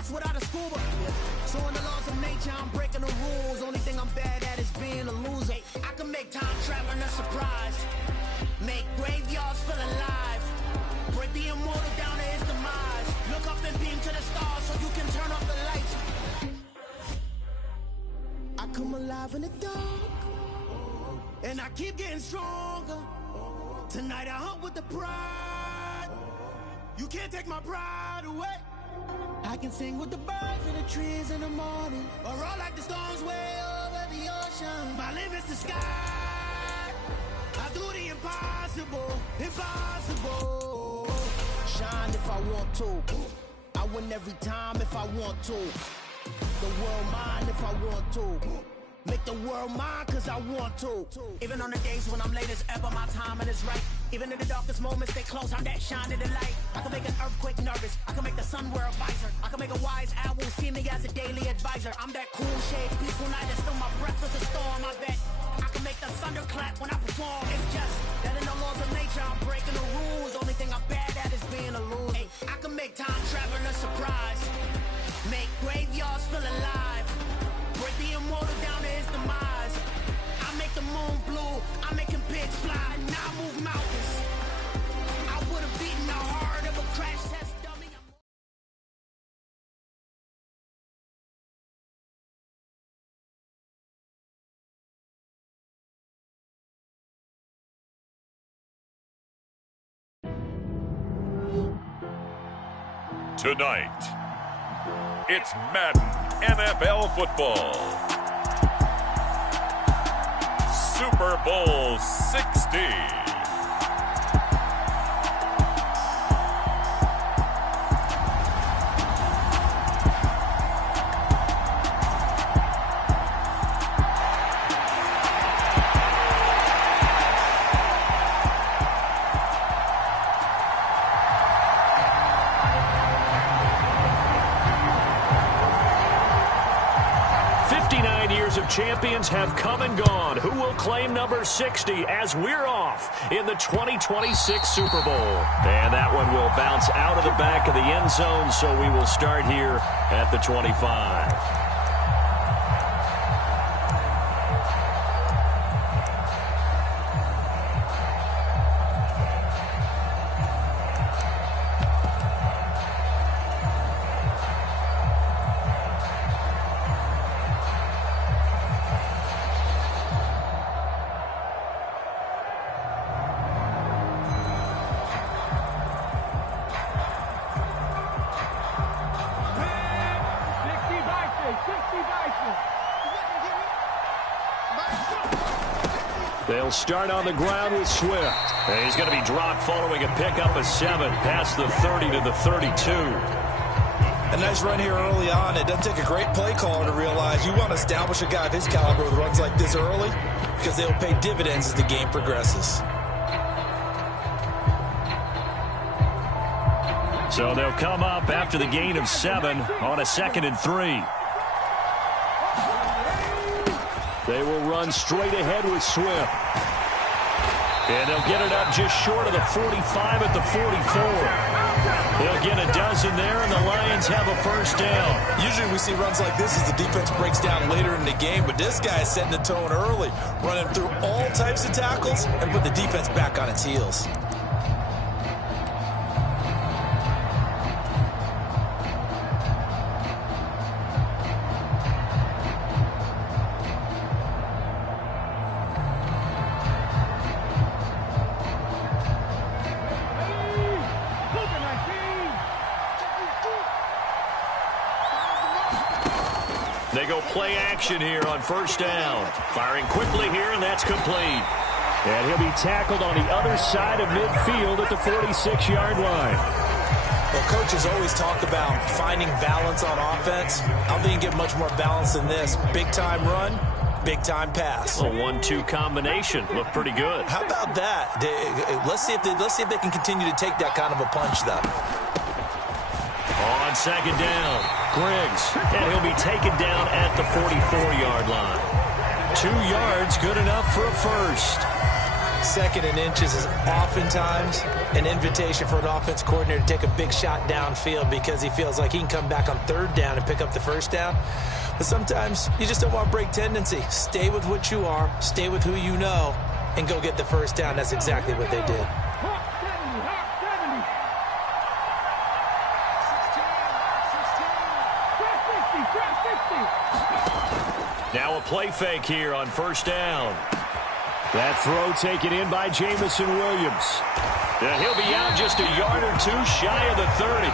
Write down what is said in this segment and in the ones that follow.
That's without a scuba. So in the laws of nature, I'm breaking the rules. Only thing I'm bad at is being a loser. I can make time traveling a surprise. Make graveyards feel alive. Break the immortal down to his demise. Look up and beam to the stars so you can turn off the lights. I come alive in the dark, and I keep getting stronger. Tonight I hunt with the pride. You can't take my pride away. I can sing with the birds in the trees in the morning, or roll like the storms way over the ocean. My limit's the sky. I do the impossible, impossible. Shine if I want to. I win every time if I want to. The world mine if I want to. Make the world mine cause I want to. Even on the days when I'm late as ever, my timing is right. Even in the darkest moments, stay close, I'm that shine in the light. I can make an earthquake nervous, I can make the sun wear a visor. I can make a wise owl see me as a daily advisor. I'm that cool shade, peaceful night, and still my breath is a storm, I bet. I can make the thunder clap when I perform. It's just that in the laws of nature, I'm breaking the rules. Only thing I'm bad at is being a loser. Hey, I can make time traveling a surprise. Make graveyards feel alive. Break the immortal down to his demise. I make the moon blue, I'm making pigs fly. Now I move mountains. I would have beaten the heart of a crash test dummy. Tonight, it's Madden NFL football. Super Bowl 60. Champions have come and gone. Who will claim number 60 as we're off in the 2026 Super Bowl? And that one will bounce out of the back of the end zone, so we will start here at the 25. They'll start on the ground with Swift. And he's going to be dropped following a pickup of 7 past the 30 to the 32. A nice run here early on. It doesn't take a great play caller to realize you want to establish a guy of his caliber with runs like this early because they'll pay dividends as the game progresses. So they'll come up after the gain of 7 on a 2nd and 3. They will run straight ahead with Swift. And they'll get it up just short of the 45 at the 44. They'll get a dozen there, and the Lions have a first down. Usually we see runs like this as the defense breaks down later in the game, but this guy is setting the tone early, running through all types of tackles and put the defense back on its heels. They go play action here on first down. Firing quickly here, and that's complete. And he'll be tackled on the other side of midfield at the 46-yard line. Well, coaches always talk about finding balance on offense. I don't think you get much more balance than this. Big-time run, big-time pass. A 1-2 combination. Looked pretty good. How about that? Let's see if they can continue to take that kind of a punch, though. On second down, Griggs, and he'll be taken down at the 44-yard line. 2 yards, good enough for a first. Second and inches is oftentimes an invitation for an offense coordinator to take a big shot downfield because he feels like he can come back on third down and pick up the first down. But sometimes you just don't want to break tendency. Stay with what you are, stay with who you know, and go get the first down. That's exactly what they did. Now a play fake here on first down. That throw taken in by Jamison Williams. He'll be out just a yard or two shy of the 30.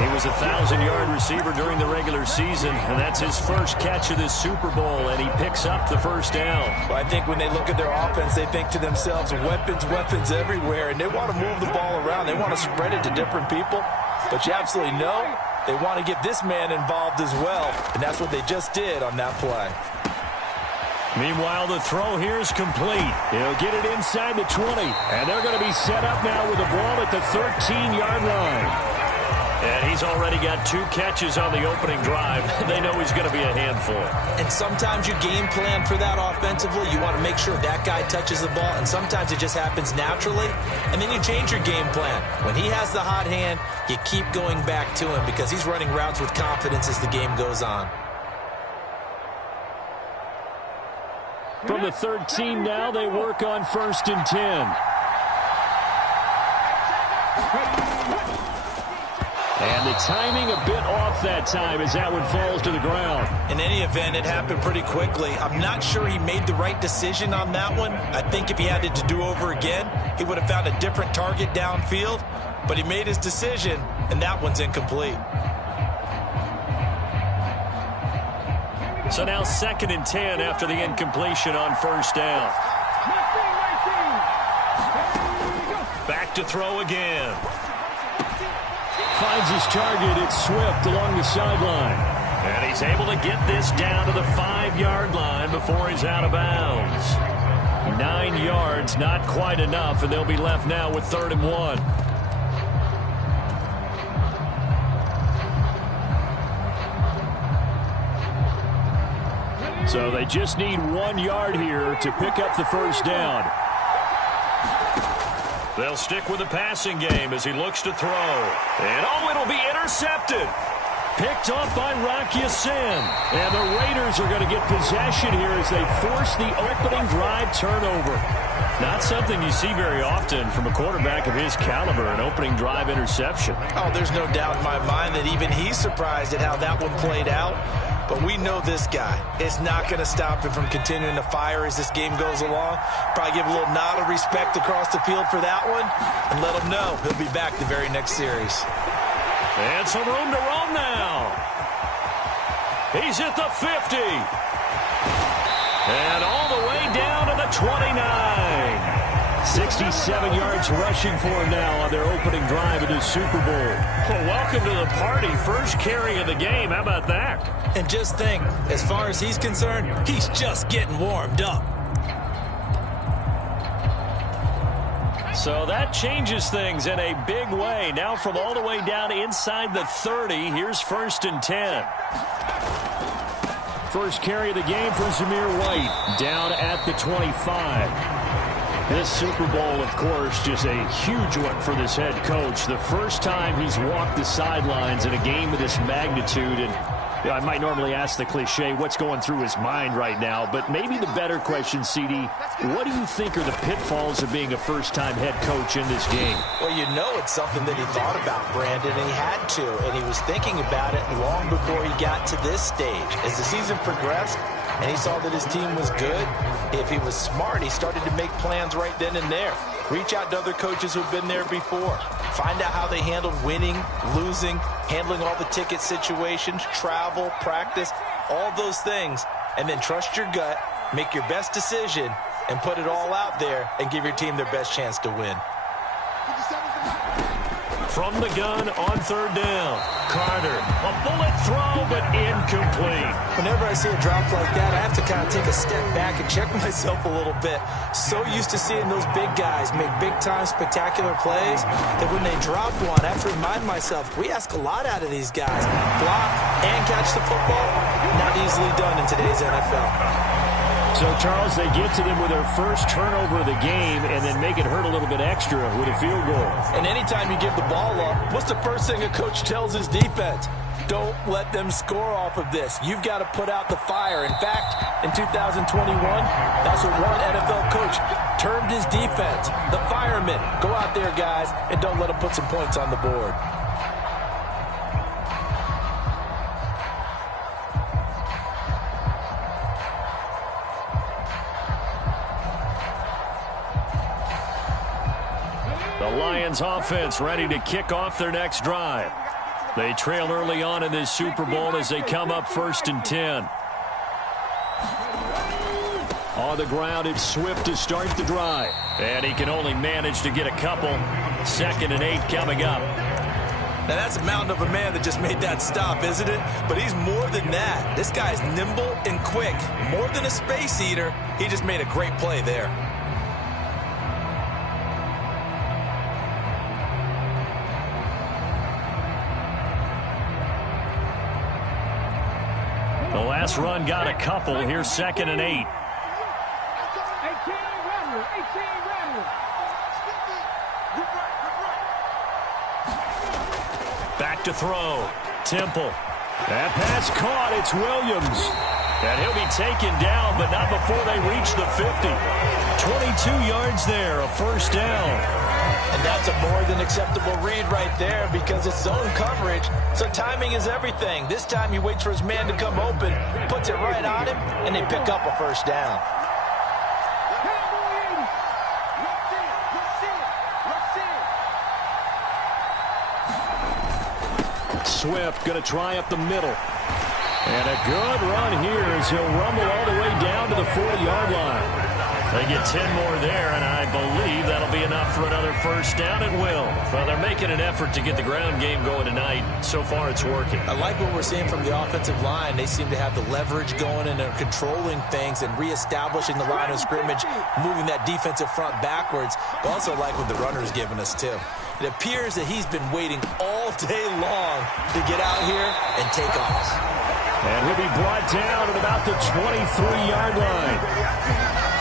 He was a 1,000-yard receiver during the regular season, and that's his first catch of this Super Bowl, and he picks up the first down. Well, I think when they look at their offense, they think to themselves, weapons, weapons everywhere, and they want to move the ball around. They want to spread it to different people, but you absolutely know they want to get this man involved as well, and that's what they just did on that play. Meanwhile, the throw here is complete. He'll get it inside the 20, and they're going to be set up now with the ball at the 13-yard line. And he's already got 2 catches on the opening drive. They know he's going to be a handful. And sometimes you game plan for that offensively. You want to make sure that guy touches the ball, and sometimes it just happens naturally, and then you change your game plan. When he has the hot hand, you keep going back to him because he's running routes with confidence as the game goes on. From the 13 now, they work on first and 10. And the timing a bit off that time as that one falls to the ground. In any event, it happened pretty quickly. I'm not sure he made the right decision on that one. I think if he had it to do over again, he would have found a different target downfield. But he made his decision, and that one's incomplete. So now second and 10 after the incompletion on first down. Back to throw again. Finds his target. It's Swift along the sideline. And he's able to get this down to the 5-yard line before he's out of bounds. 9 yards, not quite enough, and they'll be left now with 3rd and 1. So they just need 1 yard here to pick up the first down. They'll stick with the passing game as he looks to throw. And it'll be intercepted. Picked off by Rock Ya-Sin. And the Raiders are going to get possession here as they force the opening drive turnover. Not something you see very often from a quarterback of his caliber, an opening drive interception. Oh, there's no doubt in my mind that even he's surprised at how that one played out. But we know this guy. It's not going to stop him from continuing to fire as this game goes along. Probably give a little nod of respect across the field for that one and let him know he'll be back the very next series. And some room to roam now. He's at the 50. And all the way down to the 29. 67 yards rushing for him now on their opening drive of the Super Bowl. Well, welcome to the party. First carry of the game. How about that? And just think, as far as he's concerned, he's just getting warmed up. So that changes things in a big way. Now from all the way down inside the 30, here's 1st and 10. First carry of the game for Zamir White, down at the 25. This Super Bowl, of course, just a huge one for this head coach. The first time he's walked the sidelines in a game of this magnitude. And I might normally ask the cliche, what's going through his mind right now? But maybe the better question, CD, what do you think are the pitfalls of being a first-time head coach in this game? Well, you know it's something that he thought about, Brandon, and he had to. And he was thinking about it long before he got to this stage. As the season progressed, and he saw that his team was good, if he was smart, he started to make plans right then and there. Reach out to other coaches who've been there before. Find out how they handled winning, losing, handling all the ticket situations, travel, practice, all those things. And then trust your gut, make your best decision, and put it all out there and give your team their best chance to win. From the gun on 3rd down. Carter, a bullet throw, but incomplete. Whenever I see a drop like that, I have to kind of take a step back and check myself a little bit. So used to seeing those big guys make big-time spectacular plays that when they drop one, I have to remind myself, we ask a lot out of these guys. Block and catch the football, not easily done in today's NFL. So, Charles, they get to them with their first turnover of the game and then make it hurt a little bit extra with a field goal. And anytime you give the ball up, what's the first thing a coach tells his defense? Don't let them score off of this. You've got to put out the fire. In fact, in 2021, that's what one NFL coach termed his defense, the firemen. Go out there, guys, and don't let them put some points on the board. The Lions offense ready to kick off their next drive. They trail early on in this Super Bowl as they come up 1st and 10. On the ground, it's Swift to start the drive. And he can only manage to get a couple. 2nd and 8 coming up. Now, that's a mountain of a man that just made that stop, isn't it? But he's more than that. This guy's nimble and quick. More than a space eater. He just made a great play there. The last run got a couple. Here's 2nd and 8. Back to throw. Temple. That pass caught. It's Williams. And he'll be taken down, but not before they reach the 50. 22 yards there, a 1st down. And that's a more than acceptable read right there because it's zone coverage, so timing is everything. This time he waits for his man to come open, puts it right on him, and they pick up a 1st down. Swift going to try up the middle. And a good run here as he'll rumble all the way down to the 40-yard line. They get 10 more there, and I believe that'll be enough for another 1st down. It will. Well, they're making an effort to get the ground game going tonight. So far, it's working. I like what we're seeing from the offensive line. They seem to have the leverage going and they're controlling things and reestablishing the line of scrimmage, moving that defensive front backwards. I also like what the runner's giving us, too. It appears that he's been waiting all day long to get out here and take off. And he'll be brought down at about the 23-yard line.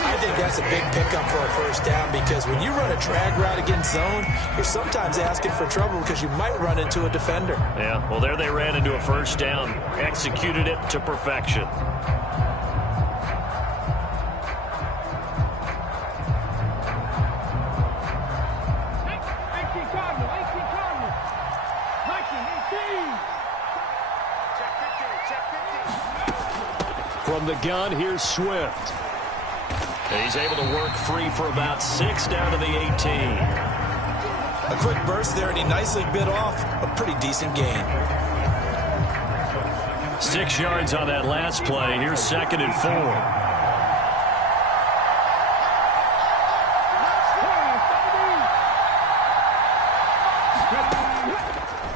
I think that's a big pickup for a 1st down because when you run a drag route against zone, you're sometimes asking for trouble because you might run into a defender. Yeah, well, there they ran into a 1st down. Executed it to perfection. From the gun, here's Swift. He's able to work free for about 6 down to the 18. A quick burst there, and he nicely bit off a pretty decent gain. 6 yards on that last play. Here's 2nd and 4.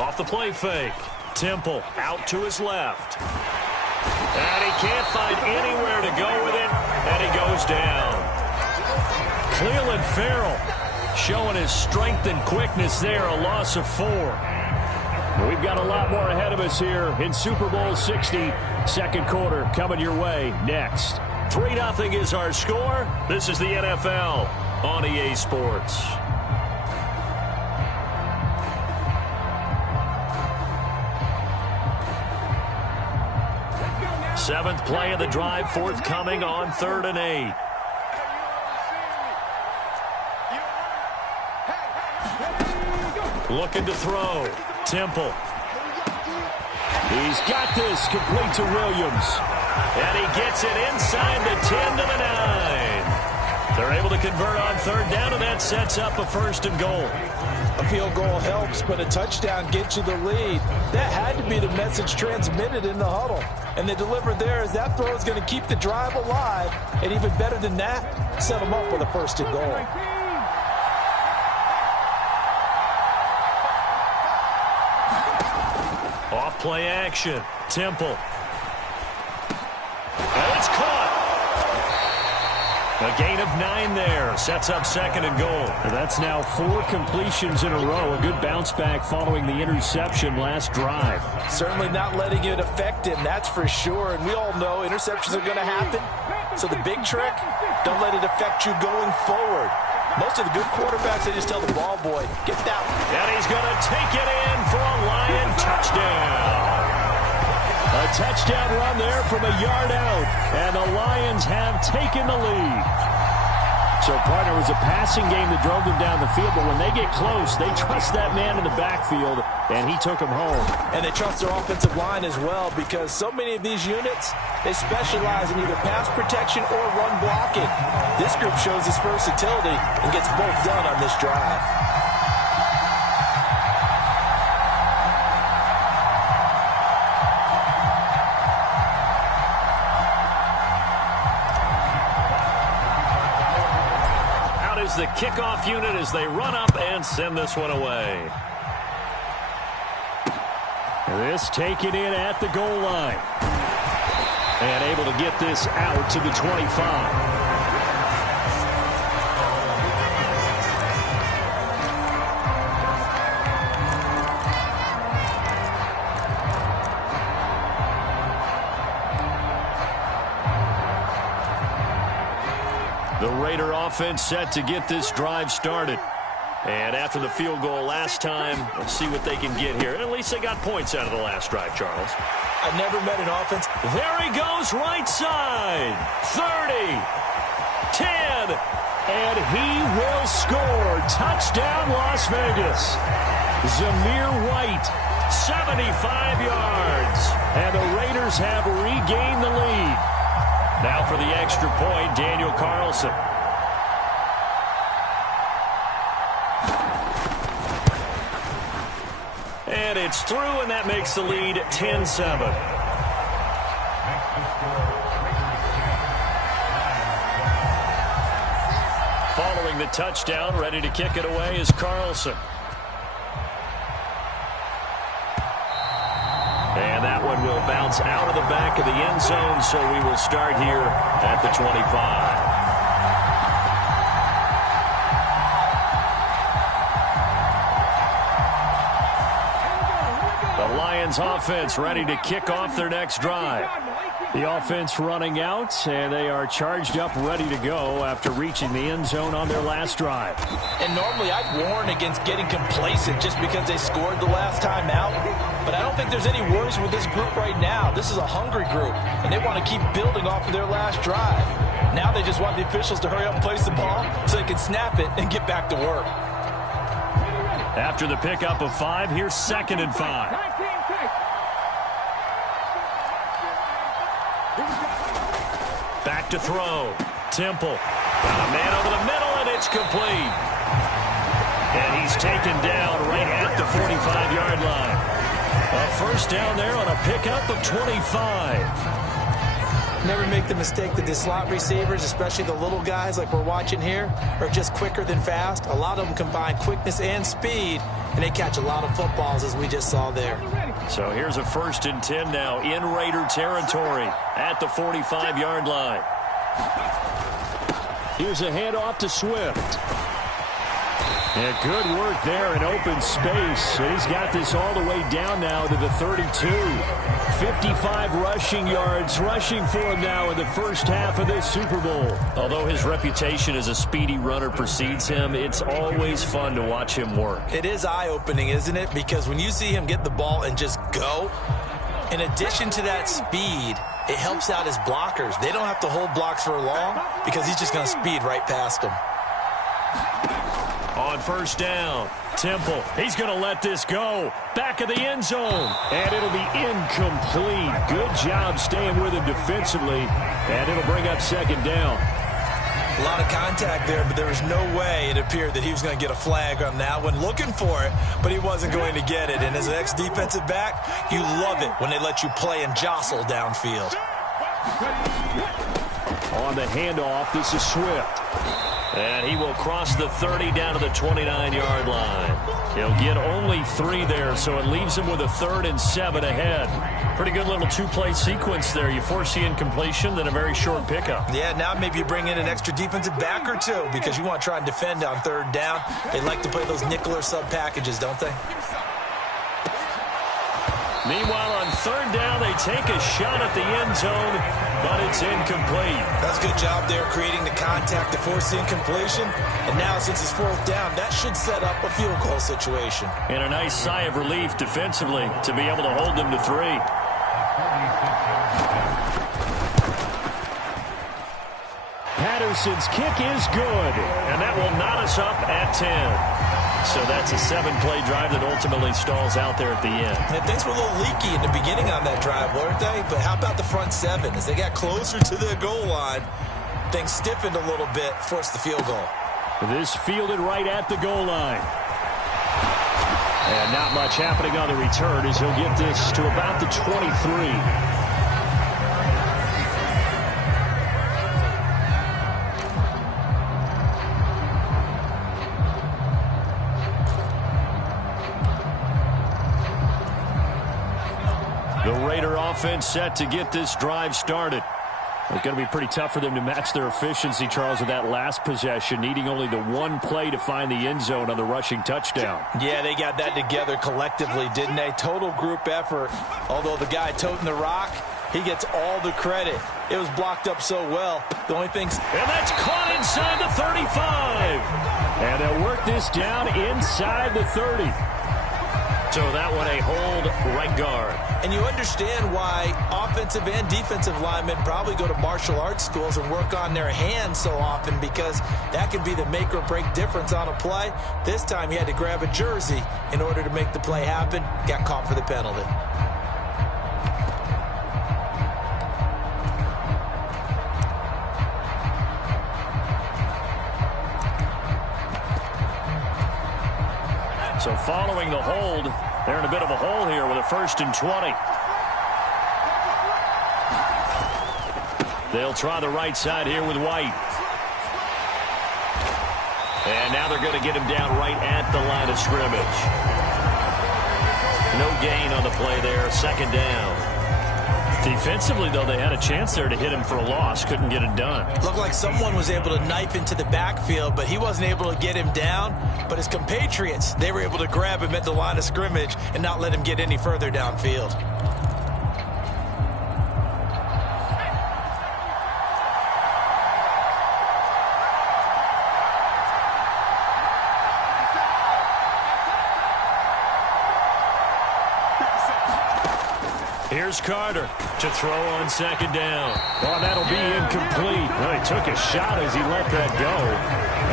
Off the play fake. Temple out to his left. And he can't find anywhere to go with it, and he goes down. Cleveland Farrell showing his strength and quickness there, a loss of 4. We've got a lot more ahead of us here in Super Bowl 60. 2nd quarter coming your way next. 3-0 is our score. This is the NFL on EA Sports. Seventh play of the drive forthcoming on 3rd and 8. Looking to throw. Temple. He's got this complete to Williams. And he gets it inside the 10 to the 9. They're able to convert on 3rd down, and that sets up a 1st and goal. A field goal helps, but a touchdown gets you the lead. That had to be the message transmitted in the huddle. And they delivered there as that throw is going to keep the drive alive. And even better than that, set them up with a 1st and goal. Off play action. Temple. And it's caught. A gain of 9 there. Sets up second and goal. That's now 4 completions in a row. A good bounce back following the interception last drive. Certainly not letting it affect him, that's for sure. And we all know interceptions are going to happen. So the big trick, don't let it affect you going forward. Most of the good quarterbacks, they just tell the ball boy, get that one. And he's going to take it in for a Lion touchdown. A touchdown run there from a yard out. And the Lions have taken the lead. So, partner, it was a passing game that drove them down the field. But when they get close, they trust that man in the backfield. And he took him home. And they trust their offensive line as well, because so many of these units, they specialize in either pass protection or run blocking. This group shows its versatility and gets both done on this drive. Out is the kickoff unit as they run up and send this one away. This taken in at the goal line. And able to get this out to the 25. The Raider offense set to get this drive started. And after the field goal last time, let's see what they can get here. At least they got points out of the last drive, Charles. I've never met an offense. There he goes, right side. 30, 10, and he will score. Touchdown, Las Vegas. Zamir White, 75 yards. And the Raiders have regained the lead. Now for the extra point, Daniel Carlson. And it's through, and that makes the lead 10-7. Following the touchdown, ready to kick it away is Carlson. And that one will bounce out of the back of the end zone, so we will start here at the 25. Lions offense ready to kick off their next drive. The offense running out, and they are charged up, ready to go after reaching the end zone on their last drive. And normally I'd warn against getting complacent just because they scored the last time out. But I don't think there's any worries with this group right now. This is a hungry group, and they want to keep building off of their last drive. Now they just want the officials to hurry up and place the ball so they can snap it and get back to work. After the pickup of 5, here's 2nd and 5. Back to throw. Temple. Got a man over the middle, and it's complete. And he's taken down right at the 45-yard line. A first down there on a pickup of 25. Never make the mistake that the slot receivers, especially the little guys like we're watching here, are just quicker than fast. A lot of them combine quickness and speed, and they catch a lot of footballs, as we just saw there. So here's a 1st and 10 now in Raider territory at the 45-yard line. Here's a handoff to Swift. And good work there in open space. And he's got this all the way down now to the 32. 55 rushing yards rushing for him now in the first half of this Super Bowl. Although his reputation as a speedy runner precedes him, it's always fun to watch him work. It is eye-opening, isn't it? Because when you see him get the ball and just go, in addition to that speed, it helps out his blockers. They don't have to hold blocks for long because he's just going to speed right past them. On first down, Temple. He's going to let this go. Back of the end zone. And it'll be incomplete. Good job staying with him defensively. And it'll bring up 2nd down. A lot of contact there, but there was no way it appeared that he was going to get a flag on that one. Looking for it, but he wasn't going to get it. And as an ex-defensive back, you love it when they let you play and jostle downfield. On the handoff, this is Swift. And he will cross the 30 down to the 29-yard line. He'll get only 3 there, so it leaves him with a 3rd and 7 ahead. Pretty good little 2-play sequence there. You force the incompletion, then a very short pickup. Yeah, now maybe you bring in an extra defensive back or 2 because you want to try and defend on 3rd down. They like to play those nickel or sub packages, don't they? Meanwhile, on 3rd down, they take a shot at the end zone, but it's incomplete. That's a good job there creating the contact to force the incompletion. And now, since it's 4th down, that should set up a field goal situation. And a nice sigh of relief defensively to be able to hold them to 3. Patterson's kick is good, and that will knot us up at 10. So that's a 7-play drive that ultimately stalls out there at the end. And things were a little leaky in the beginning on that drive, weren't they? But how about the front 7? As they got closer to the goal line, things stiffened a little bit, forced the field goal. This fielded right at the goal line. And not much happening on the return as he'll get this to about the 23. The Raider offense set to get this drive started. It's going to be pretty tough for them to match their efficiency, Charles, with that last possession, needing only the 1 play to find the end zone on the rushing touchdown. Yeah, they got that together collectively, didn't they? Total group effort. Although the guy toting the rock, he gets all the credit. It was blocked up so well. The only thing... And that's caught inside the 35. And they'll work this down inside the 30. So that one a hold right guard. And you understand why offensive and defensive linemen probably go to martial arts schools and work on their hands so often, because that can be the make or break difference on a play. This time he had to grab a jersey in order to make the play happen. Got caught for the penalty. So following the hold, they're in a bit of a hole here with a 1st and 20. They'll try the right side here with White. And now they're going to get him down right at the line of scrimmage. No gain on the play there, 2nd down. Defensively, though, they had a chance there to hit him for a loss. Couldn't get it done. Looked like someone was able to knife into the backfield, but he wasn't able to get him down. But his compatriots, they were able to grab him at the line of scrimmage and not let him get any further downfield. Here's Carter to throw on 2nd down. Oh, that'll be incomplete. Well, he took a shot as he let that go.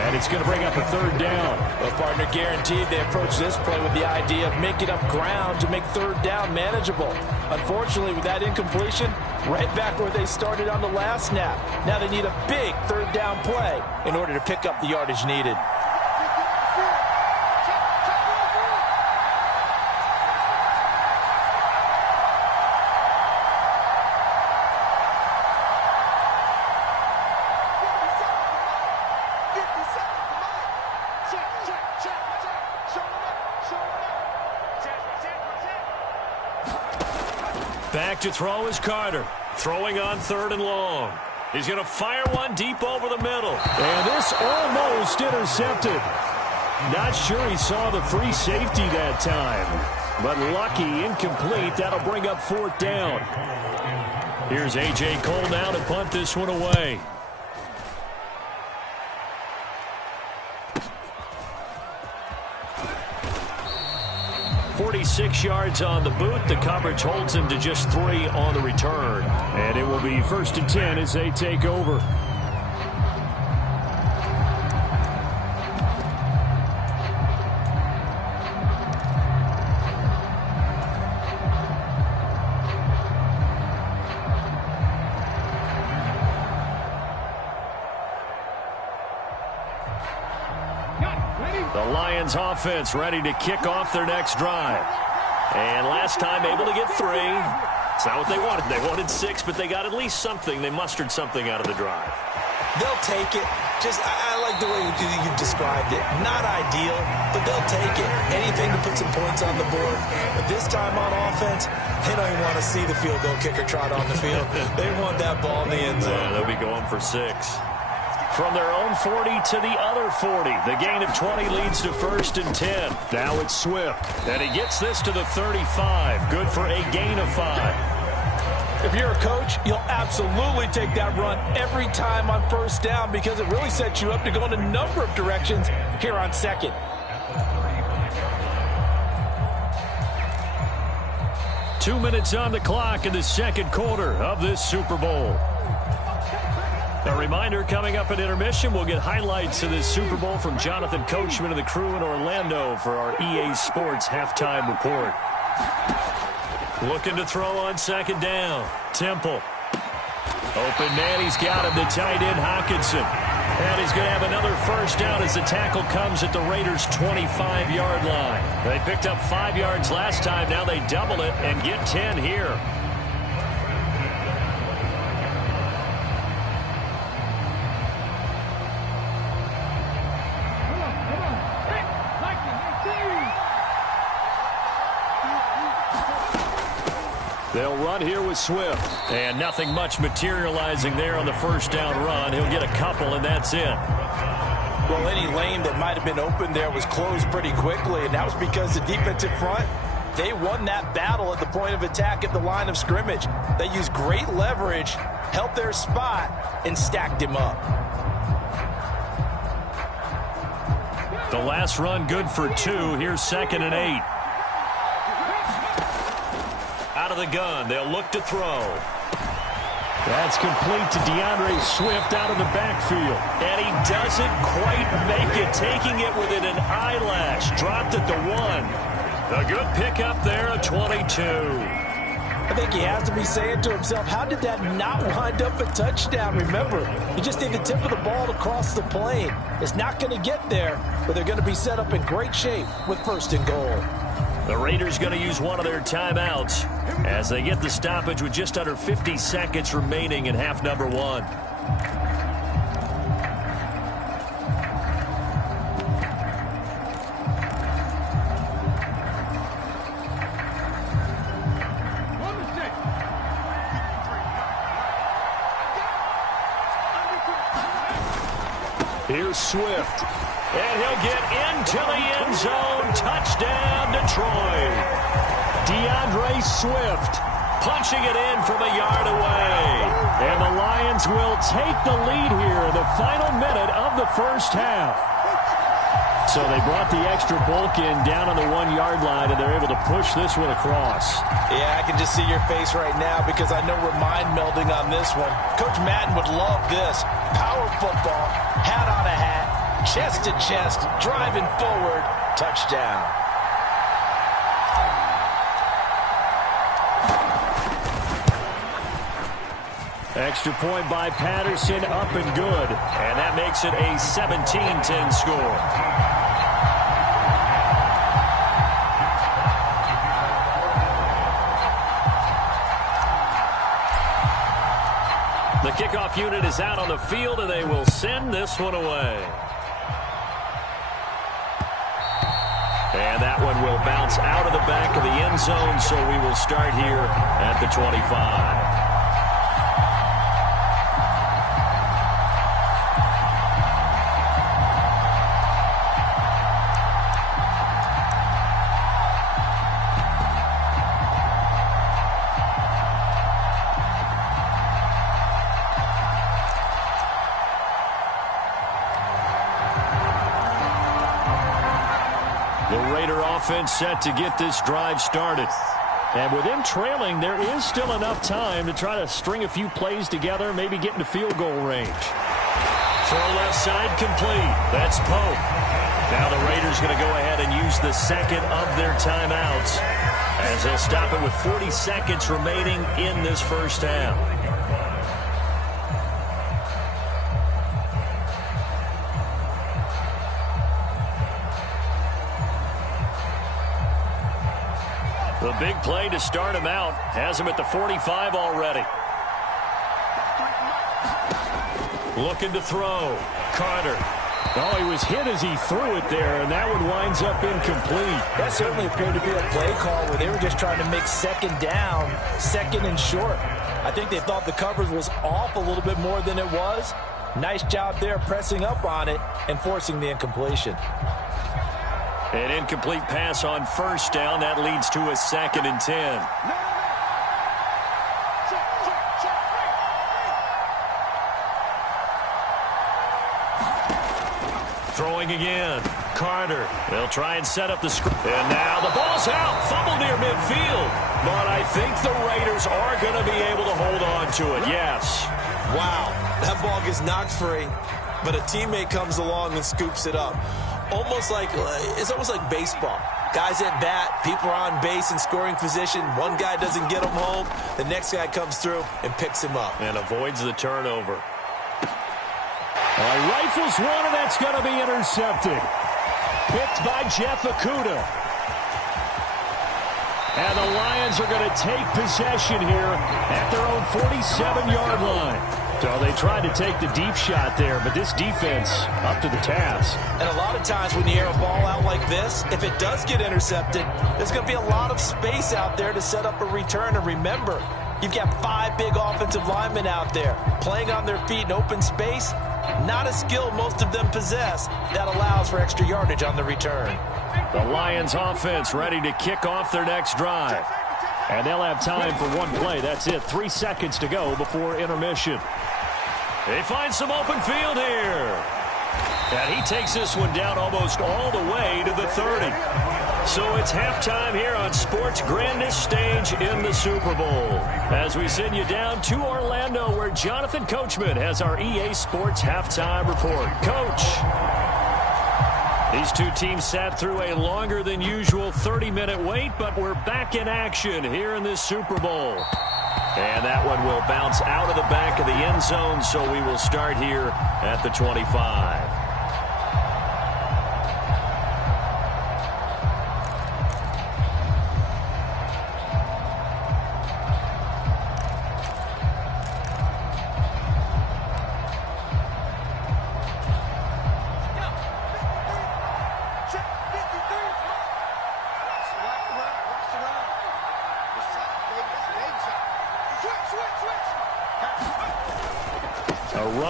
And it's going to bring up a 3rd down. Well, partner, guaranteed they approach this play with the idea of making up ground to make 3rd down manageable. Unfortunately, with that incompletion, right back where they started on the last snap. Now they need a big 3rd down play in order to pick up the yardage needed. Back to throw is Carter. Throwing on 3rd and long. He's going to fire one deep over the middle. And this almost intercepted. Not sure he saw the free safety that time. But lucky, incomplete. That'll bring up 4th down. Here's A.J. Cole now to punt this one away. .46 yards on the boot. The coverage holds him to just 3 on the return. And it will be 1st and 10 as they take over. The Lions offense ready to kick off their next drive. And last time able to get 3. It's not what they wanted. They wanted 6, but they got at least something. They mustered something out of the drive. They'll take it. I like the way you described it. Not ideal, but they'll take it. Anything to put some points on the board. But this time on offense, they don't even want to see the field goal kicker trot on the field. They want that ball in the end zone. Yeah, they'll be going for 6. From their own 40 to the other 40. The gain of 20 leads to 1st and 10. Now it's Swift. And he gets this to the 35. Good for a gain of 5. If you're a coach, you'll absolutely take that run every time on 1st down because it really sets you up to go in a number of directions here on 2nd. Two minutes on the clock in the 2nd quarter of this Super Bowl. A reminder, coming up at intermission, we'll get highlights of this Super Bowl from Jonathan Coachman and the crew in Orlando for our EA Sports halftime report. Looking to throw on 2nd down. Temple. Open man, he's got him, the tight end Hawkinson. And he's going to have another 1st down as the tackle comes at the Raiders' 25-yard line. They picked up 5 yards last time. Now they double it and get 10 here. They'll run here with Swift. And nothing much materializing there on the 1st down run. He'll get a couple, and that's it. Well, any lane that might have been open there was closed pretty quickly, and that was because the defensive front, they won that battle at the point of attack at the line of scrimmage. They used great leverage, held their spot, and stacked him up. The last run good for 2. Here's 2nd and 8. Out of the gun, they'll look to throw. That's complete to DeAndre Swift out of the backfield. And he doesn't quite make it, taking it within an eyelash. Dropped at the 1. A good pickup there, a 22. I think he has to be saying to himself, how did that not wind up a touchdown? Remember, you just need the tip of the ball to cross the plane. It's not going to get there, but they're going to be set up in great shape with 1st and goal. The Raiders going to use one of their timeouts as they get the stoppage with just under 50 seconds remaining in half number 1. Here's Swift. And he'll get into the end zone. Touchdown, Detroit. DeAndre Swift punching it in from a yard away. And the Lions will take the lead here in the final minute of the 1st half. So they brought the extra bulk in down on the 1-yard line, and they're able to push this one across. Yeah, I can just see your face right now because I know we're mind melding on this one. Coach Madden would love this. Power football, hat on a hat. Chest to chest, driving forward, touchdown. Extra point by Patterson, up and good. And that makes it a 17-10 score. The kickoff unit is out on the field, and they will send this one away. And that one will bounce out of the back of the end zone, so we will start here at the 25. Offense set to get this drive started. And with them trailing, there is still enough time to try to string a few plays together, maybe get into field goal range. Throw left side complete. That's Pope. Now the Raiders going to go ahead and use the 2nd of their timeouts as they'll stop it with 40 seconds remaining in this 1st half. The big play to start him out has him at the 45 already. Looking to throw. Carter. Oh, he was hit as he threw it there, and that one winds up incomplete. That certainly appeared to be a play call where they were just trying to make second down, second and short. I think they thought the coverage was off a little bit more than it was. Nice job there pressing up on it and forcing the incompletion. An incomplete pass on first down. That leads to a 2nd and 10. Throwing again. Carter. They'll try and set up the screen. And now the ball's out. Fumble near midfield. But I think the Raiders are going to be able to hold on to it. Yes. Wow. That ball gets knocked free, but a teammate comes along and scoops it up. It's almost like baseball. Guys at bat, people are on base in scoring position. One guy doesn't get him home. The next guy comes through and picks him up. And avoids the turnover. Rifles one, and that's going to be intercepted. Picked by Jeff Okudah. And the Lions are going to take possession here at their own 47-yard line. So they tried to take the deep shot there, but this defense up to the task. And a lot of times when you air a ball out like this, if it does get intercepted, there's going to be a lot of space out there to set up a return. And remember, you've got 5 big offensive linemen out there playing on their feet in open space. Not a skill most of them possess that allows for extra yardage on the return. The Lions offense ready to kick off their next drive. And they'll have time for one play. That's it. 3 seconds to go before intermission. They find some open field here. And he takes this one down almost all the way to the 30. So it's halftime here on sports' grandest stage in the Super Bowl. As we send you down to Orlando, where Jonathan Coachman has our EA Sports halftime report. Coach. These two teams sat through a longer than usual 30-minute wait, but we're back in action here in this Super Bowl. And that one will bounce out of the back of the end zone, so we will start here at the 25.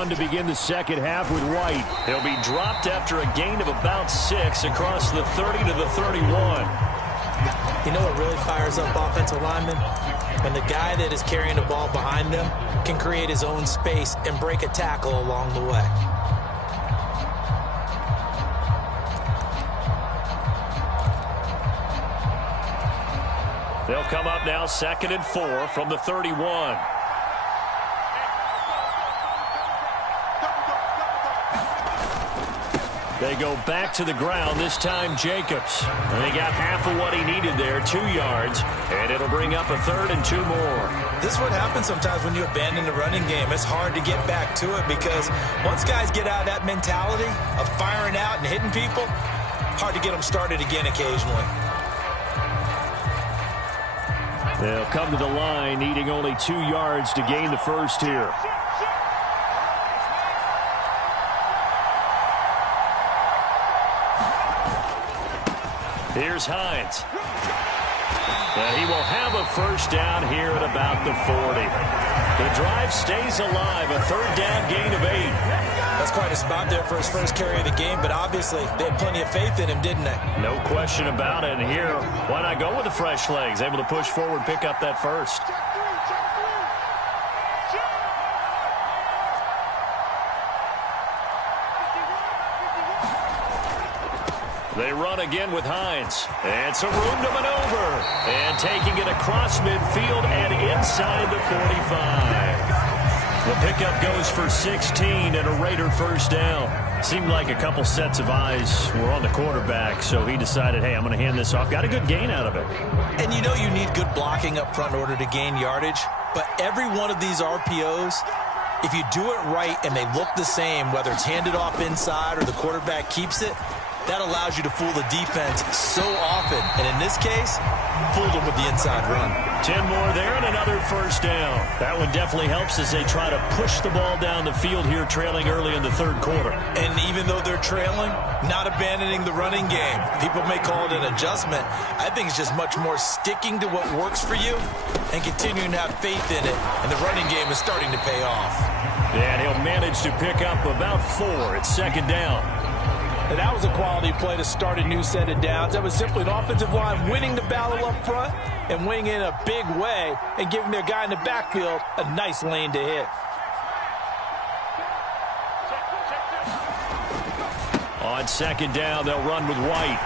To begin the second half with White. He'll be dropped after a gain of about 6 across the 30 to the 31. You know what really fires up offensive linemen? When the guy that is carrying the ball behind them can create his own space and break a tackle along the way. They'll come up now 2nd and 4 from the 31. They go back to the ground, this time Jacobs. And they got half of what he needed there, 2 yards, and it'll bring up a 3rd and 2 more. This is what happens sometimes when you abandon the running game. It's hard to get back to it because once guys get out of that mentality of firing out and hitting people, hard to get them started again occasionally. They'll come to the line, needing only 2 yards to gain the first here. Here's Hines. And he will have a first down here at about the 40. The drive stays alive, a 3rd down gain of 8. That's quite a spot there for his first carry of the game, but obviously they had plenty of faith in him, didn't they? No question about it. And here, why not go with the fresh legs? Able to push forward, pick up that first. They run again with Hines. And some room to maneuver. And taking it across midfield and inside the 45. The pickup goes for 16 and a Raider first down. Seemed like a couple sets of eyes were on the quarterback, so he decided, hey, I'm going to hand this off. Got a good gain out of it. And you know you need good blocking up front in order to gain yardage. But every one of these RPOs, if you do it right and they look the same, whether it's handed off inside or the quarterback keeps it, that allows you to fool the defense so often. And in this case, fooled them with the inside run. 10 more there and another first down. That one definitely helps as they try to push the ball down the field here, trailing early in the third quarter. And even though they're trailing, not abandoning the running game. People may call it an adjustment. I think it's just much more sticking to what works for you and continuing to have faith in it. And the running game is starting to pay off. Yeah, and he'll manage to pick up about 4 at second down. And that was a quality play to start a new set of downs. That was simply an offensive line winning the battle up front and winning in a big way and giving their guy in the backfield a nice lane to hit. On second down, they'll run with White.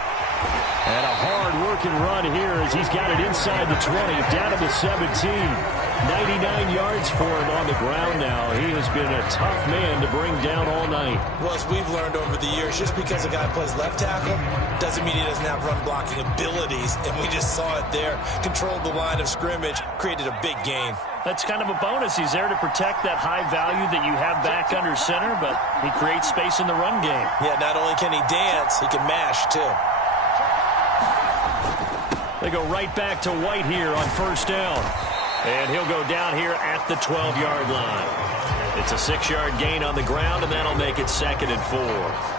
And a hard-working run here as he's got it inside the 20, down to the 17. 99 yards for him on the ground now. He has been a tough man to bring down all night. Well, as we've learned over the years, just because a guy plays left tackle doesn't mean he doesn't have run-blocking abilities. And we just saw it there. Controlled the line of scrimmage, created a big gain. That's kind of a bonus. He's there to protect that high value that you have back under center, but he creates space in the run game. Yeah, not only can he dance, he can mash, too. They go right back to White here on first down. And he'll go down here at the 12-yard line. It's a 6-yard gain on the ground, and that'll make it second and 4.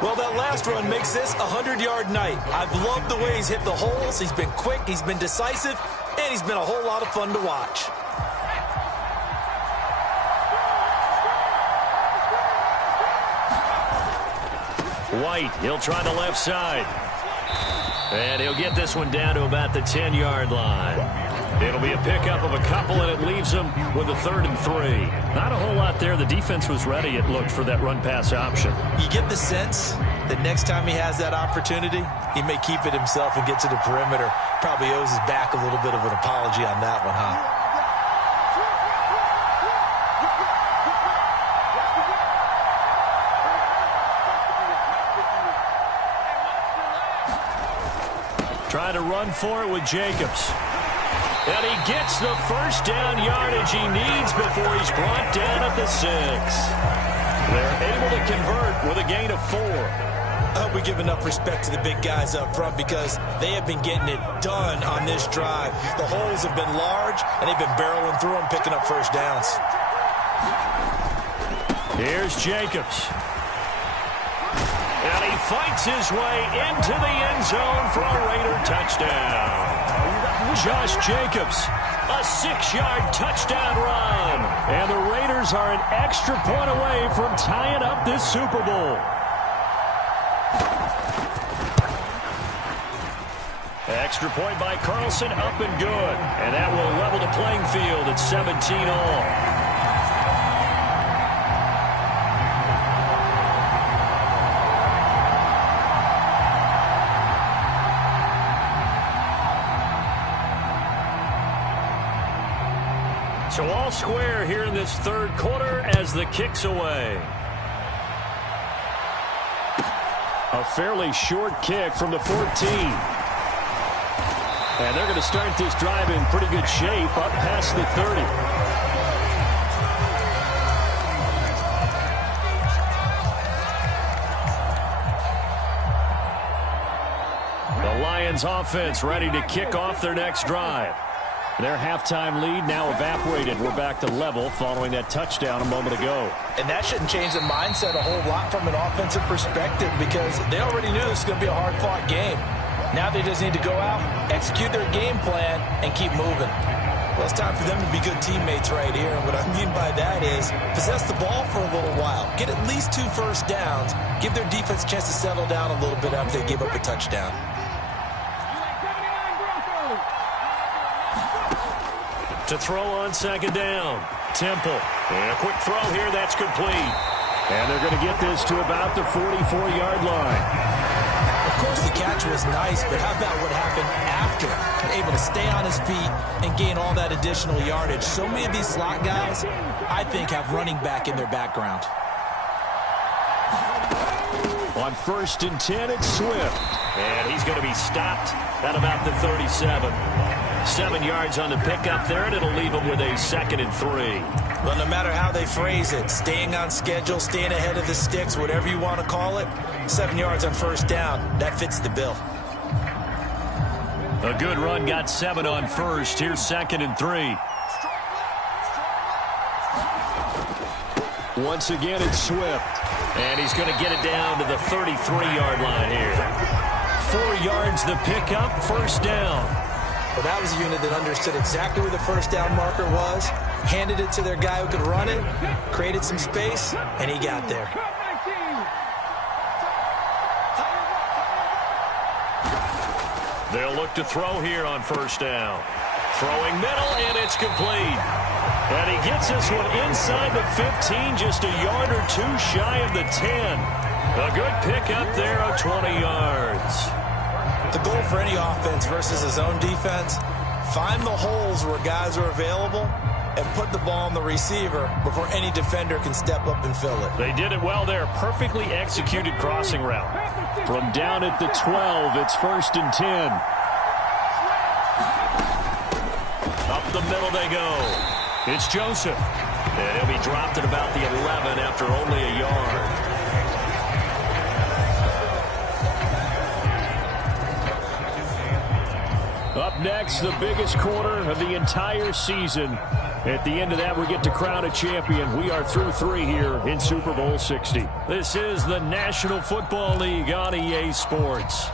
Well, that last run makes this a 100-yard night. I've loved the way he's hit the holes. He's been quick, he's been decisive, and he's been a whole lot of fun to watch. White, he'll try the left side. And he'll get this one down to about the 10-yard line. It'll be a pickup of a couple, and it leaves them with a 3rd and 3. Not a whole lot there. The defense was ready, it looked, for that run-pass option. You get the sense that next time he has that opportunity, he may keep it himself and get to the perimeter. Probably owes his back a little bit of an apology on that one, huh? Trying to run for it with Jacobs. And he gets the first down yardage he needs before he's brought down at the 6. They're able to convert with a gain of 4. I hope we give enough respect to the big guys up front because they have been getting it done on this drive. The holes have been large, and they've been barreling through them, picking up first downs. Here's Jacobs. And he fights his way into the end zone for a Raider touchdown. Josh Jacobs, a 6-yard touchdown run. And the Raiders are an extra point away from tying up this Super Bowl. Extra point by Carlson, up and good. And that will level the playing field at 17 all. So all square here in this third quarter as the kick's away. A fairly short kick from the 14. And they're going to start this drive in pretty good shape up past the 30. The Lions offense ready to kick off their next drive. Their halftime lead now evaporated. We're back to level following that touchdown a moment ago. And that shouldn't change the mindset a whole lot from an offensive perspective because they already knew this was going to be a hard-fought game. Now they just need to go out, execute their game plan, and keep moving. Well, it's time for them to be good teammates right here. And what I mean by that is possess the ball for a little while. Get at least 2 first downs. Give their defense a chance to settle down a little bit after they give up a touchdown. To throw on second down, Temple. And a quick throw here, that's complete. And they're going to get this to about the 44-yard line. Of course, the catch was nice, but how about what happened after? Able to stay on his feet and gain all that additional yardage. So many of these slot guys, I think, have running back in their background. On 1st and 10, it's Swift. And he's going to be stopped at about the 37. 7 yards on the pickup there, and it'll leave them with a 2nd and 3. Well, no matter how they phrase it, staying on schedule, staying ahead of the sticks, whatever you want to call it, 7 yards on first down, that fits the bill. A good run got 7 on first. Here's 2nd and 3. Once again, it's Swift. And he's going to get it down to the 33-yard line here. 4 yards the pickup, first down. Well, that was a unit that understood exactly where the first down marker was, handed it to their guy who could run it, created some space, and he got there. They'll look to throw here on first down. Throwing middle, and it's complete. And he gets this one inside the 15, just a yard or two shy of the 10. A good pickup there of 20 yards. The goal for any offense versus his own defense, find the holes where guys are available and put the ball on the receiver before any defender can step up and fill it. They did it well there. Perfectly executed crossing route. From down at the 12, it's 1st and 10. Up the middle they go. It's Joseph. And he'll be dropped at about the 11 after only a yard. Up next, the biggest quarter of the entire season. At the end of that, we get to crown a champion. We are through 3 here in Super Bowl 60. This is the National Football League on EA Sports.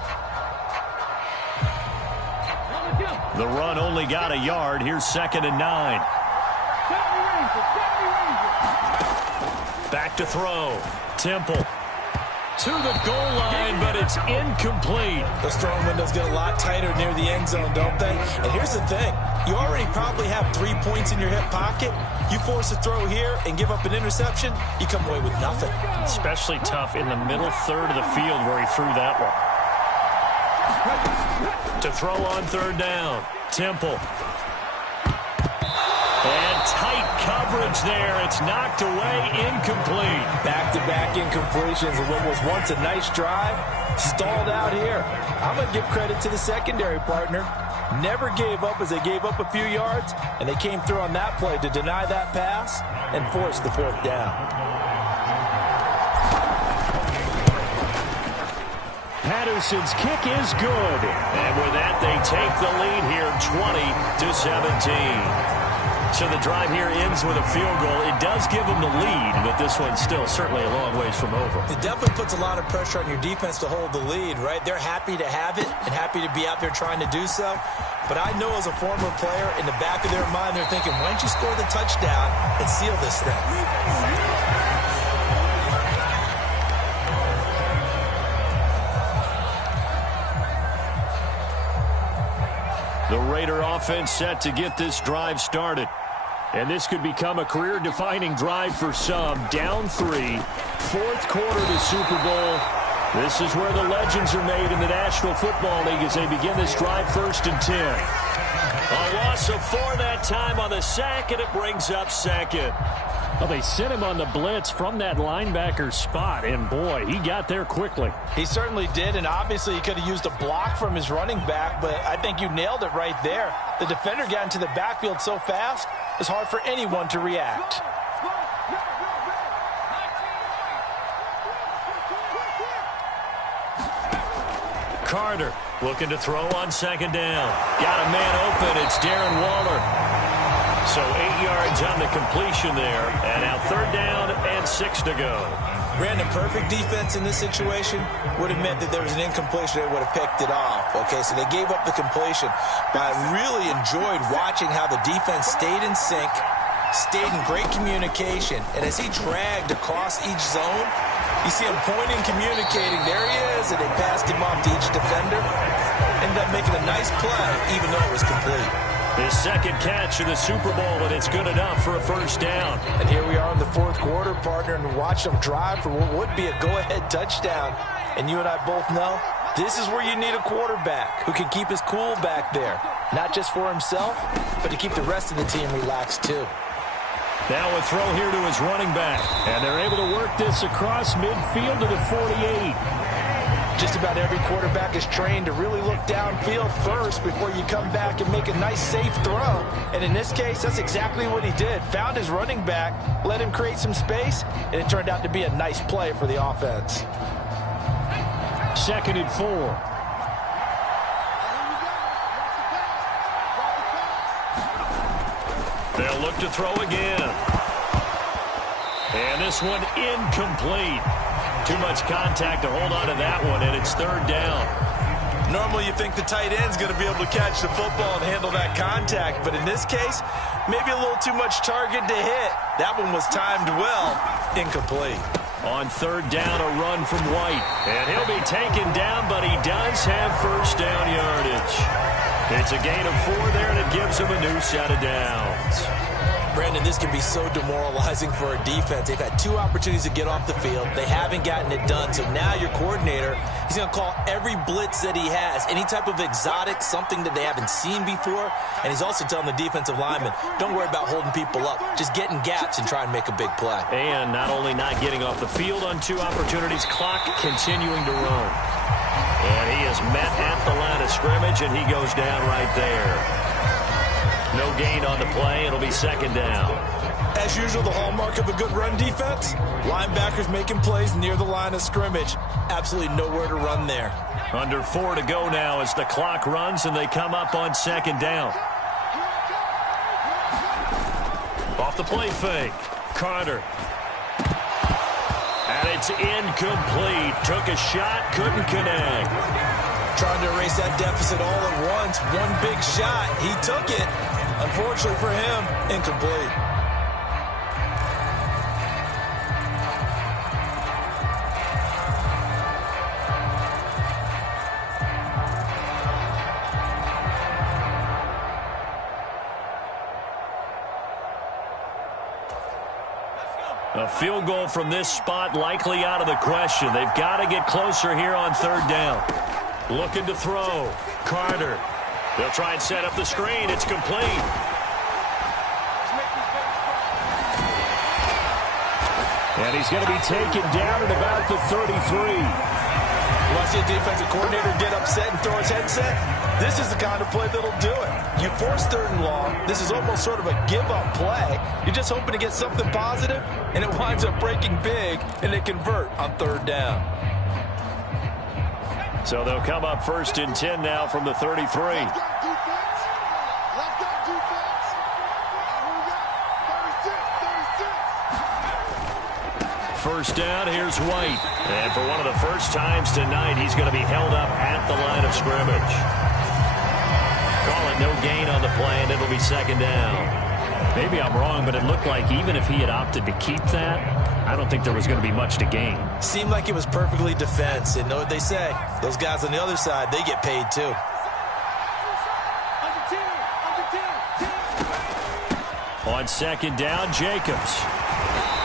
The run only got a yard. Here's 2nd and 9. Back to throw. Temple to the goal line, but it's incomplete. Those throwing windows get a lot tighter near the end zone, don't they? And here's the thing. You already probably have 3 points in your hip pocket. You force a throw here and give up an interception, you come away with nothing. Especially tough in the middle third of the field where he threw that one. To throw on 3rd down. Temple. And tight coverage there. It's knocked away, incomplete. Back-to-back incompletions of what was once a nice drive. Stalled out here. I'm going to give credit to the secondary partner. Never gave up as they gave up a few yards, and they came through on that play to deny that pass and force the 4th down. Patterson's kick is good. And with that, they take the lead here 20-17. So the drive here ends with a field goal. It does give them the lead, but this one's still certainly a long ways from over. It definitely puts a lot of pressure on your defense to hold the lead, right? They're happy to have it and happy to be out there trying to do so. But I know as a former player, in the back of their mind, they're thinking, why don't you score the touchdown and seal this thing? The Raider offense set to get this drive started. And this could become a career-defining drive for some. Down 3, 4th quarter to Super Bowl. This is where the legends are made in the National Football League as they begin this drive 1st and 10. A loss of 4 that time on the sack, and it brings up 2nd. Well, they sent him on the blitz from that linebacker spot, and boy, he got there quickly. He certainly did, and obviously he could have used a block from his running back, but I think you nailed it right there. The defender got into the backfield so fast, it's hard for anyone to react. Carter looking to throw on 2nd down. Got a man open. It's Darren Waller. So 8 yards on the completion there. And now 3rd down and 6 to go. Brandon, perfect defense in this situation would have meant that there was an incompletion. They would have picked it off. Okay, so they gave up the completion. But I really enjoyed watching how the defense stayed in sync, stayed in great communication. And as he dragged across each zone, you see him pointing, communicating. There he is, and they passed him off to each defender. Ended up making a nice play, even though it was complete. His 2nd catch of the Super Bowl, and it's good enough for a 1st down. And here we are in the 4th quarter, partner, and watch them drive for what would be a go-ahead touchdown. And you and I both know this is where you need a quarterback who can keep his cool back there. Not just for himself, but to keep the rest of the team relaxed, too. Now a throw here to his running back. And they're able to work this across midfield to the 48. Just about every quarterback is trained to really look downfield first before you come back and make a nice, safe throw. And in this case, that's exactly what he did. Found his running back, let him create some space, and it turned out to be a nice play for the offense. 2nd and 4. They'll look to throw again. And this one incomplete. Too much contact to hold on to that one, and it's 3rd down. Normally you think the tight end's going to be able to catch the football and handle that contact, but in this case, maybe a little too much target to hit. That one was timed well. Incomplete. On 3rd down, a run from White. And he'll be taken down, but he does have 1st down yardage. It's a gain of 4 there, and it gives him a new set of downs. Brandon, this can be so demoralizing for a defense. They've had 2 opportunities to get off the field. They haven't gotten it done. So now your coordinator, he's going to call every blitz that he has, any type of exotic, something that they haven't seen before. And he's also telling the defensive lineman, don't worry about holding people up. Just get in gaps and try and make a big play. And not only not getting off the field on 2 opportunities, clock continuing to run. And he is met at the line of scrimmage, and he goes down right there. No gain on the play. It'll be 2nd down. As usual, the hallmark of a good run defense, linebackers making plays near the line of scrimmage. Absolutely nowhere to run there. Under 4 to go now as the clock runs, and they come up on 2nd down. Off the play fake. Carter. And it's incomplete. Took a shot, couldn't connect. Trying to erase that deficit all at once. One big shot. He took it. Unfortunately for him, incomplete. A field goal from this spot likely out of the question. They've got to get closer here on 3rd down. Looking to throw. Carter. They'll try and set up the screen. It's complete. And he's going to be taken down at about the 33. You want to see a defensive coordinator get upset and throw his headset? This is the kind of play that'll do it. You force 3rd and long. This is almost sort of a give-up play. You're just hoping to get something positive, and it winds up breaking big, and they convert on 3rd down. So they'll come up 1st and 10 now from the 33. First down, here's White. And for one of the first times tonight, he's going to be held up at the line of scrimmage. Call it no gain on the play, and it'll be 2nd down. Maybe I'm wrong, but it looked like even if he had opted to keep that, I don't think there was going to be much to gain. Seemed like it was perfectly defense. And know what they say? Those guys on the other side, they get paid too. On 2nd down, Jacobs.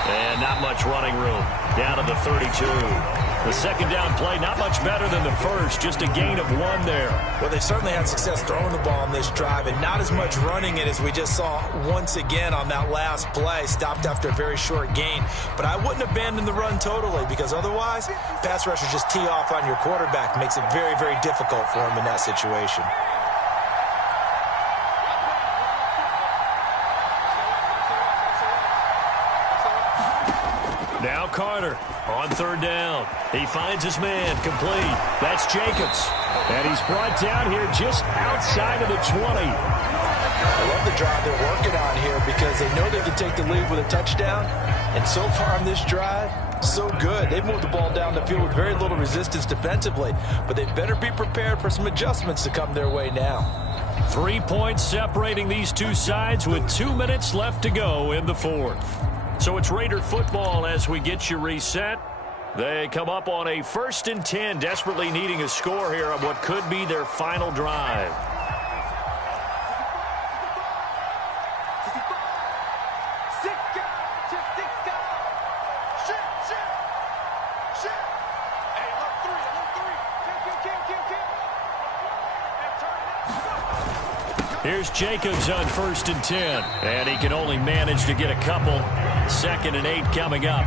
And not much running room. Down to the 32. The 2nd down play, not much better than the first. Just a gain of 1 there. Well, they certainly had success throwing the ball on this drive, and not as much running it as we just saw once again on that last play. Stopped after a very short gain. But I wouldn't abandon the run totally, because otherwise, pass rushers just tee off on your quarterback. Makes it very, very difficult for him in that situation. Now Carter on 3rd down. He finds his man, complete. That's Jacobs. And he's brought down here just outside of the 20. I love the drive they're working on here because they know they can take the lead with a touchdown. And so far on this drive, so good. They've moved the ball down the field with very little resistance defensively. But they better be prepared for some adjustments to come their way now. 3 points separating these two sides with 2 minutes left to go in the 4th. So it's Raider football as we get you reset. They come up on a 1st and 10, desperately needing a score here on what could be their final drive. Here's Jacobs on 1st and 10. And he can only manage to get a couple. 2nd and 8 coming up.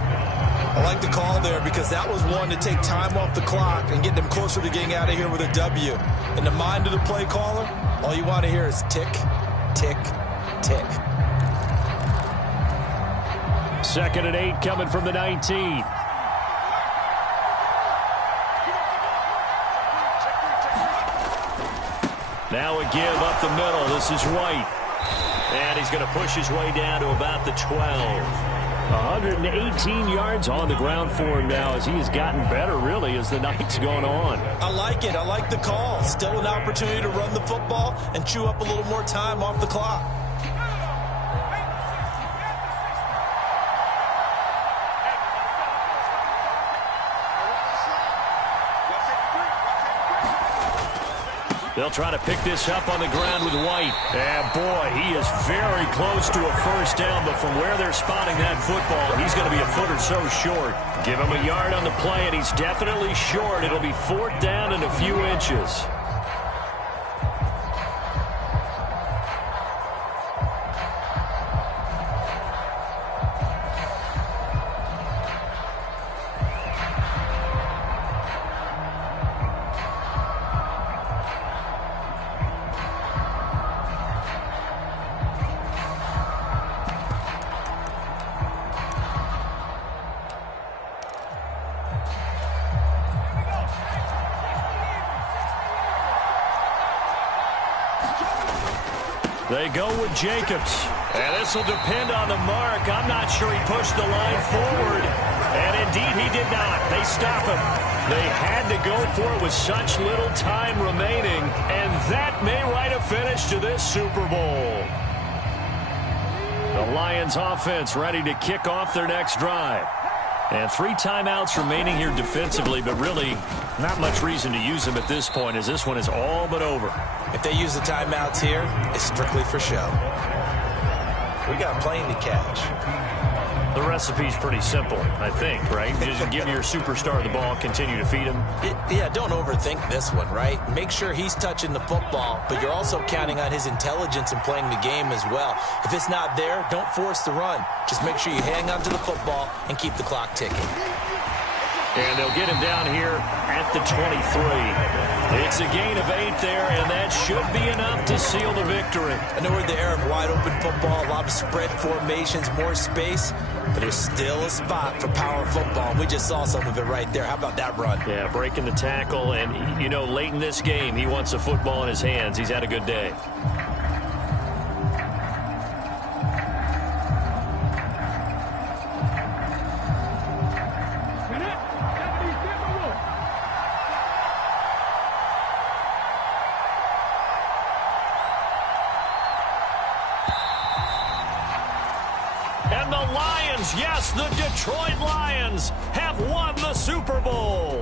I like the call there because that was one to take time off the clock and get them closer to getting out of here with a W. In the mind of the play caller, all you want to hear is tick, tick, tick. 2nd and 8 coming from the 19. Now a give up the middle. This is White. And he's going to push his way down to about the 12. 118 yards on the ground for him now as he has gotten better, really, as the night's gone on. I like it. I like the call. Still an opportunity to run the football and chew up a little more time off the clock. They'll try to pick this up on the ground with White. And, boy, he is very close to a first down, but from where they're spotting that football, he's going to be a foot or so short. Give him a yard on the play, and he's definitely short. It'll be 4th down and a few inches. They go with Jacobs. And this will depend on the mark. I'm not sure he pushed the line forward. And indeed, he did not. They stop him. They had to go for it with such little time remaining. And that may write a finish to this Super Bowl. The Lions offense ready to kick off their next drive. And 3 timeouts remaining here defensively, but really not much reason to use them at this point as this one is all but over. If they use the timeouts here, it's strictly for show. We got a plane to catch. The recipe's pretty simple, I think, right? Just give your superstar the ball, continue to feed him. Yeah, don't overthink this one, right? Make sure he's touching the football, but you're also counting on his intelligence in playing the game as well. If it's not there, don't force the run. Just make sure you hang on to the football and keep the clock ticking. And they'll get him down here at the 23. It's a gain of 8 there, and that should be enough to seal the victory. I know we're in the era of wide-open football, a lot of spread formations, more space, but there's still a spot for power football, and we just saw some of it right there. How about that run? Yeah, breaking the tackle, and, you know, late in this game, he wants the football in his hands. He's had a good day. And the Lions, yes, the Detroit Lions have won the Super Bowl.